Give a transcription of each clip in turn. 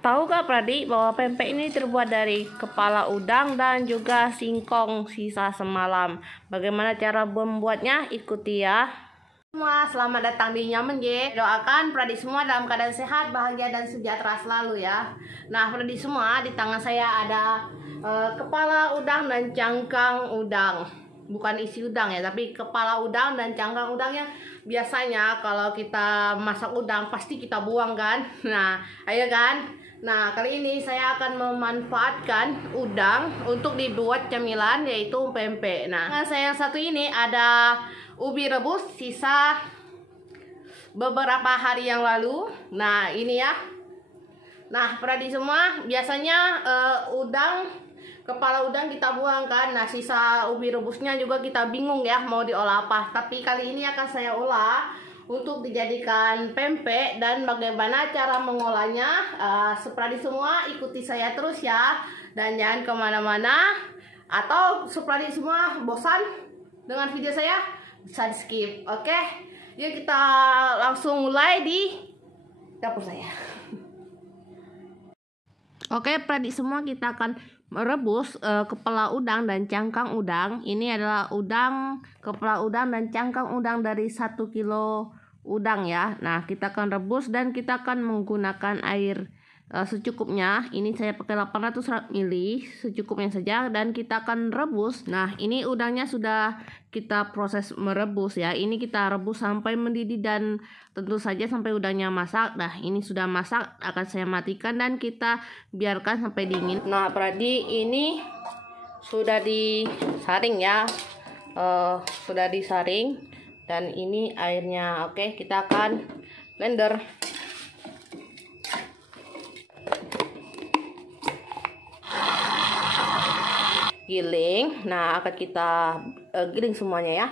Tahu gak Pradi bahwa pempek ini terbuat dari kepala udang dan juga singkong sisa semalam. Bagaimana cara membuatnya? Ikuti ya. Semua selamat datang di Nyaman J. Doakan Pradi semua dalam keadaan sehat, bahagia dan sejahtera selalu ya. Nah Pradi semua, di tangan saya ada kepala udang dan cangkang udang. Bukan isi udang ya, tapi kepala udang dan cangkang udangnya. Biasanya kalau kita masak udang pasti kita buang kan. Nah ayo kan. Nah kali ini saya akan memanfaatkan udang untuk dibuat camilan, yaitu pempek. Nah saya yang satu ini ada ubi rebus sisa beberapa hari yang lalu. Nah ini ya. Nah Pradi semua, biasanya kepala udang kita buang kan. Nah sisa ubi rebusnya juga kita bingung ya mau diolah apa. Tapi kali ini akan saya olah untuk dijadikan pempek, dan bagaimana cara mengolahnya. Pradi semua ikuti saya terus ya, dan jangan kemana-mana. Atau Pradi semua bosan dengan video saya, bisa di skip. Oke, yuk kita langsung mulai di dapur saya. Oke Pradi semua, kita akan merebus kepala udang dan cangkang udang. Ini adalah kepala udang dan cangkang udang dari 1 kilo udang ya. Nah kita akan rebus dan kita akan menggunakan air secukupnya. Ini saya pakai 800 ml secukupnya saja, dan kita akan rebus. Nah ini udangnya sudah kita proses merebus ya. Ini kita rebus sampai mendidih dan tentu saja sampai udangnya masak. Nah ini sudah masak, akan saya matikan dan kita biarkan sampai dingin. Nah Pradi, ini sudah disaring ya, sudah disaring. Dan ini airnya. Oke, kita akan blender. Giling. Nah akan kita giling semuanya ya.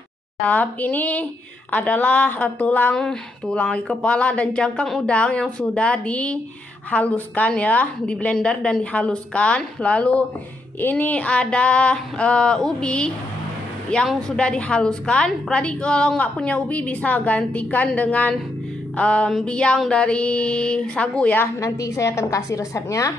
Ini adalah tulang kepala dan cangkang udang yang sudah dihaluskan ya, di blender dan dihaluskan. Lalu ini ada ubi yang sudah dihaluskan. Pradi kalau nggak punya ubi bisa gantikan dengan biang dari sagu ya. Nanti saya akan kasih resepnya.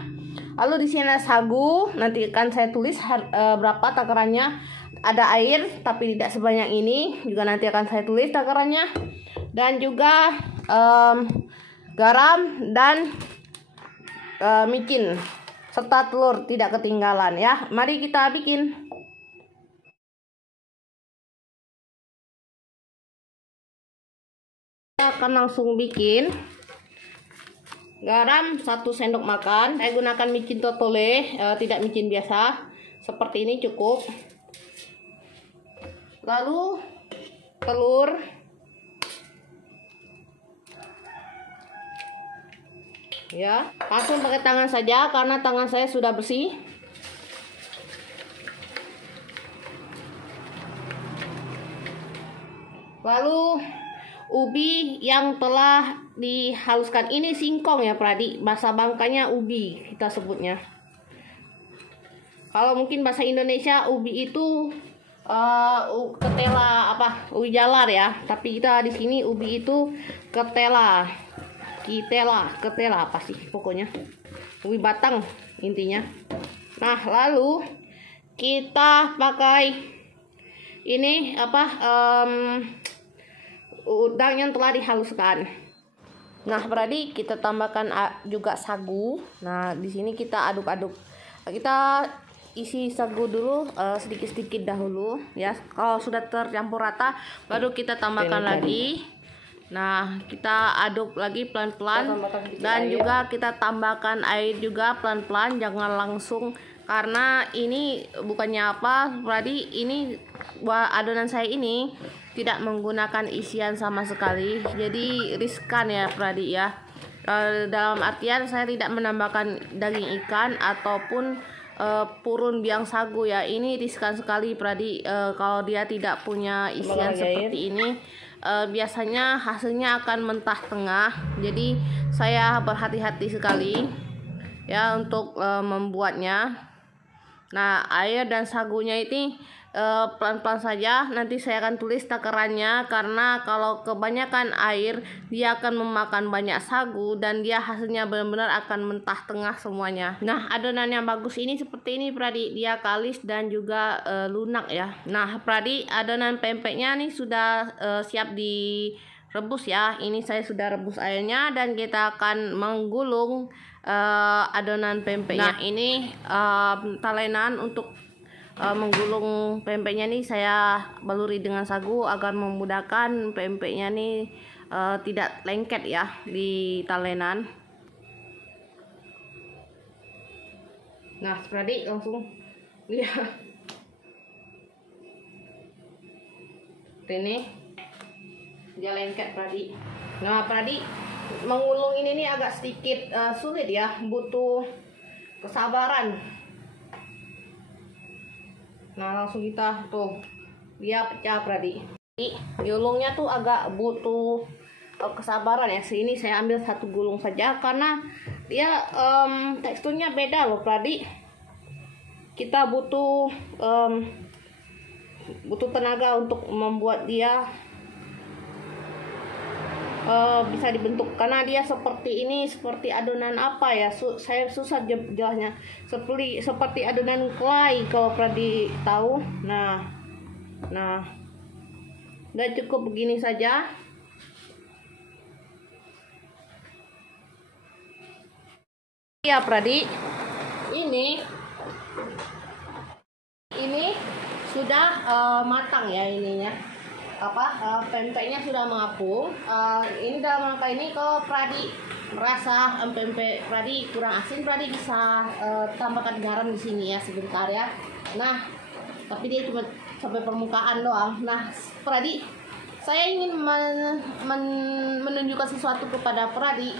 Lalu di sini ada sagu. Nanti akan saya tulis berapa takarannya. Ada air tapi tidak sebanyak ini. Juga nanti akan saya tulis takarannya. Dan juga garam dan micin serta telur tidak ketinggalan ya. Mari kita bikin. Kita akan langsung bikin. Garam 1 sendok makan. Saya gunakan micin totole, tidak micin biasa. Seperti ini cukup. Lalu telur. Ya, langsung pakai tangan saja karena tangan saya sudah bersih. Lalu ubi yang telah dihaluskan, ini singkong ya Pradi, bahasa Bangkanya ubi kita sebutnya. Kalau mungkin bahasa Indonesia ubi itu ketela, ubi jalar ya. Tapi kita di sini ubi itu ketela apa sih pokoknya, ubi batang intinya. Nah lalu kita pakai ini udang yang telah dihaluskan. Nah Pradi, kita tambahkan juga sagu. Nah di sini kita aduk-aduk. Kita isi sagu dulu sedikit-sedikit dahulu ya. Kalau sudah tercampur rata baru kita tambahkan lagi. Nah kita aduk lagi pelan-pelan, dan juga kita tambahkan air juga pelan-pelan, jangan langsung, karena ini bukannya Pradi, ini adonan saya ini tidak menggunakan isian sama sekali, jadi riskan ya Pradi ya. Dalam artian saya tidak menambahkan daging ikan ataupun purun biang sagu ya. Ini riskan sekali Pradi, kalau dia tidak punya isian seperti ini. Biasanya hasilnya akan mentah tengah, jadi saya berhati-hati sekali ya untuk membuatnya. Nah air dan sagunya ini pelan-pelan saja. Nanti saya akan tulis takarannya, karena kalau kebanyakan air dia akan memakan banyak sagu dan dia hasilnya benar-benar akan mentah tengah semuanya. Nah, adonan yang bagus ini seperti ini Pradi, dia kalis dan juga lunak ya. Nah Pradi, adonan pempeknya nih sudah siap direbus ya. Ini saya sudah rebus airnya dan kita akan menggulung adonan pempeknya. Nah ini talenan untuk menggulung pempeknya nih saya baluri dengan sagu agar memudahkan pempeknya nih tidak lengket ya di talenan. Nah Pradi, langsung lihat ini dia lengket Pradi. Nah Pradi, mengulung ini nih agak sedikit sulit ya, butuh kesabaran. Nah langsung kita tuh dia pecah Pradi. Diulungnya tuh agak butuh kesabaran ya. Sini saya ambil satu gulung saja karena dia teksturnya beda loh Pradi. Kita butuh tenaga untuk membuat dia bisa dibentuk, karena dia seperti ini, seperti adonan apa ya, saya susah jelasnya, seperti adonan clay kalau Pradi tahu. Nah udah cukup begini saja. Ya Pradi, ini sudah matang ya ininya, pempeknya sudah mengapung. Ini dalam rangka ini kalau Pradi merasa pempek Pradi kurang asin, Pradi bisa tambahkan garam di sini ya sebentar ya. Nah tapi dia cuma sampai permukaan doang. Nah Pradi, saya ingin menunjukkan sesuatu kepada Pradi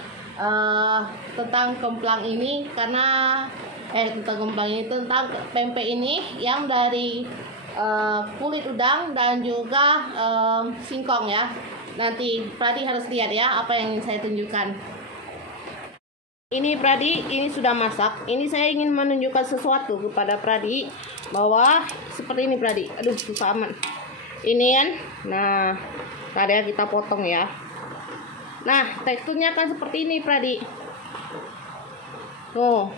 tentang kemplang ini, karena tentang pempek ini yang dari kulit udang dan juga singkong ya. Nanti Pradi harus lihat ya apa yang ingin saya tunjukkan. Ini Pradi, ini sudah masak. Ini saya ingin menunjukkan sesuatu kepada Pradi, bahwa seperti ini Pradi. Aduh susah aman. Ini kan. Nah tadi kita potong ya. Nah teksturnya kan seperti ini Pradi. Tuh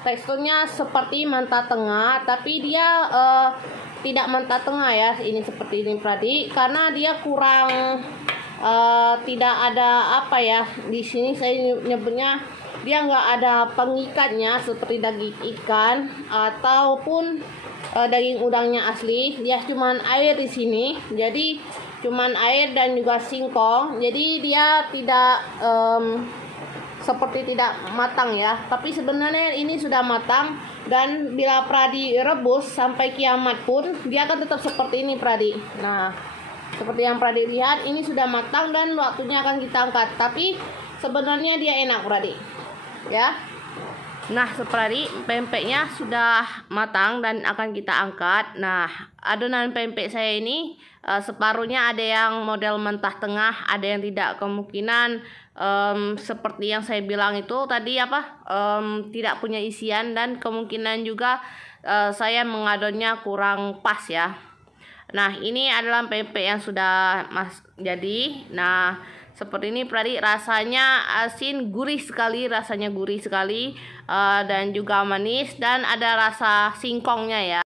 teksturnya seperti manta tengah, tapi dia tidak manta tengah ya. Ini seperti ini Pradi, karena dia kurang tidak ada apa ya, di sini saya nyebutnya dia nggak ada pengikatnya seperti daging ikan ataupun daging udangnya asli. Dia cuman air di sini, jadi cuman air dan juga singkong, jadi dia tidak seperti tidak matang ya. Tapi sebenarnya ini sudah matang, dan bila Pradi rebus sampai kiamat pun dia akan tetap seperti ini Pradi. Nah seperti yang Pradi lihat, ini sudah matang dan waktunya akan kita angkat. Tapi sebenarnya dia enak Pradi ya. Nah Pradi, pempeknya sudah matang dan akan kita angkat. Nah adonan pempek saya ini separuhnya ada yang model mentah tengah, ada yang tidak. Kemungkinan seperti yang saya bilang itu tadi tidak punya isian, dan kemungkinan juga saya mengadonnya kurang pas ya. Nah ini adalah pempek yang sudah jadi. Nah seperti ini Pradi, rasanya asin, gurih sekali, dan juga manis, dan ada rasa singkongnya ya.